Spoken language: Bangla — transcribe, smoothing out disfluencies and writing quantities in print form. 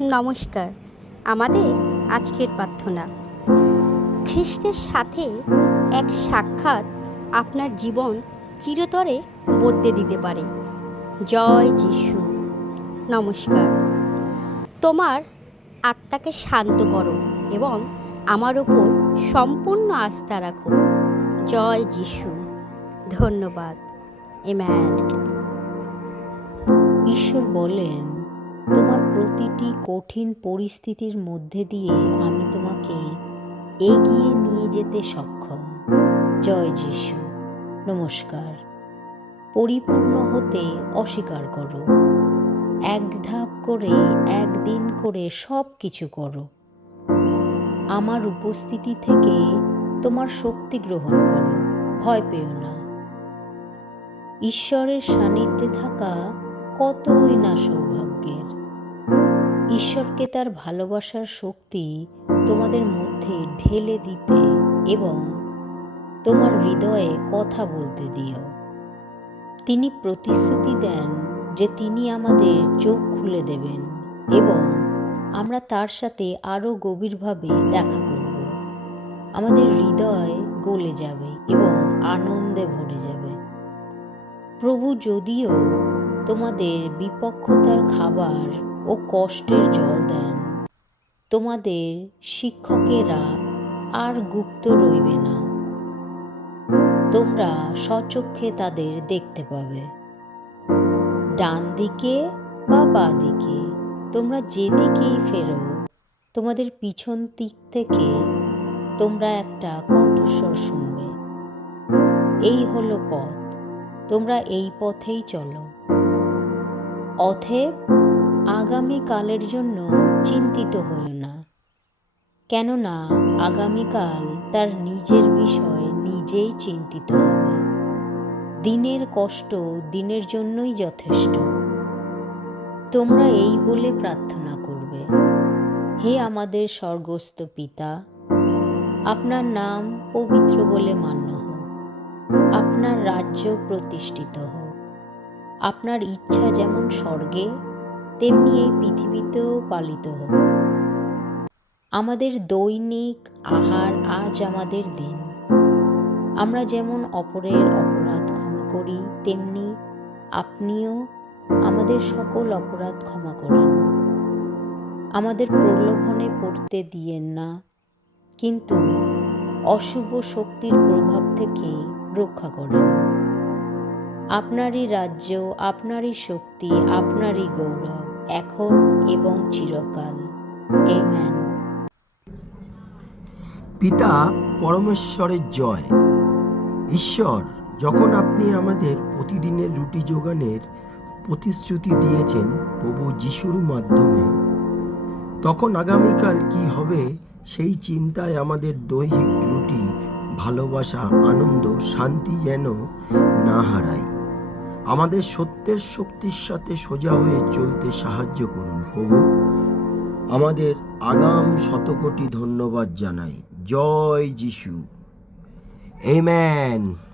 নমস্কার। আমাদের আজকের প্রার্থনা, খ্রিস্টের সাথে এক সাক্ষাৎ আপনার জীবন চিরতরে বদলে দিতে পারে। জয় যিশু। নমস্কার। তোমার আত্মাকে শান্ত করো এবং আমার ওপর সম্পূর্ণ আস্থা রাখো। জয় যিশু। ধন্যবাদ। আমেন। ঈশ্বর বলেন, তোমার প্রতিটি কঠিন পরিস্থিতির মধ্যে দিয়ে আমি তোমাকে এগিয়ে নিয়ে যেতে সক্ষম। জয় যিশু। নমস্কার। পরিপূর্ণ হতে অস্বীকার করো। এক ধাপ করে, একদিন করে সব কিছু করো। আমার উপস্থিতি থেকে তোমার শক্তি গ্রহণ করো। ভয় পেও না। ঈশ্বরের সান্নিধ্যে থাকা কতই না সৌভাগ্যের। ঈশ্বরকে তার ভালোবাসার শক্তি তোমাদের মধ্যে ঢেলে দিতে এবং তোমার হৃদয়ে কথা বলতে দিও। তিনি প্রতিশ্রুতি দেন যে তিনি আমাদের চোখ খুলে দেবেন এবং আমরা তার সাথে আরও গভীরভাবে দেখা করব। আমাদের হৃদয় গলে যাবে এবং আনন্দে ভরে যাবে। প্রভু যদিও তোমাদের বিপক্ষতার খাবার ও কষ্টের জল দেন, তোমাদের শিক্ষকেরা আর গুপ্ত রইবে না। তোমরা স্বচক্ষে তাদের দেখতে পাবে। ডান দিকে বা বাঁ দিকে তোমরা যেদিকেই ফেরো, তোমাদের পিছন দিক থেকে তোমরা একটা কণ্ঠস্বর শুনবে, এই হলো পথ, তোমরা এই পথেই চলো। অতএব আগামীকালের জন্য চিন্তিত হও না, কেননা আগামীকাল তার নিজের বিষয় নিজেই চিন্তিত হবে। দিনের কষ্ট দিনের জন্যই যথেষ্ট। তোমরা এই বলে প্রার্থনা করবে, হে আমাদের স্বর্গস্থ পিতা, আপনার নাম পবিত্র বলে মান্য হোক, আপনার রাজ্য প্রতিষ্ঠিত হোক, আপনার ইচ্ছা যেমন স্বর্গে তেমনি এই পৃথিবীতেও পালিত হোক। আমাদের দৈনিক আহার আজ আমাদের দিন। আমরা যেমন অপরের অপরাধ ক্ষমা করি, তেমনি আপনিও আমাদের সকল অপরাধ ক্ষমা করেন। আমাদের প্রলোভনে পড়তে দিয়েন না, কিন্তু অশুভ শক্তির প্রভাব থেকে রক্ষা করেন। আপনারই রাজ্য, আপনারই শক্তি, আপনারই গৌরব, এখন এবং চিরকাল। আমেন। পিতা পরমেশ্বরের জয়। ঈশ্বর, যখন আপনি আমাদের প্রতিদিনের রুটি যোগানের প্রতিশ্রুতি দিয়েছেন প্রভু যিশুর মাধ্যমে, তখন আগামীকাল কি হবে সেই চিন্তায় আমাদের দৈহিক রুটি, ভালোবাসা, আনন্দ, শান্তি যেন না হারায়। আমাদের সত্যের শক্তির সাথে সোজা হয়ে চলতে সাহায্য করুন প্রভু। আমাদের আগাম শতকোটি ধন্যবাদ জানাই। জয় যিশু। আমেন।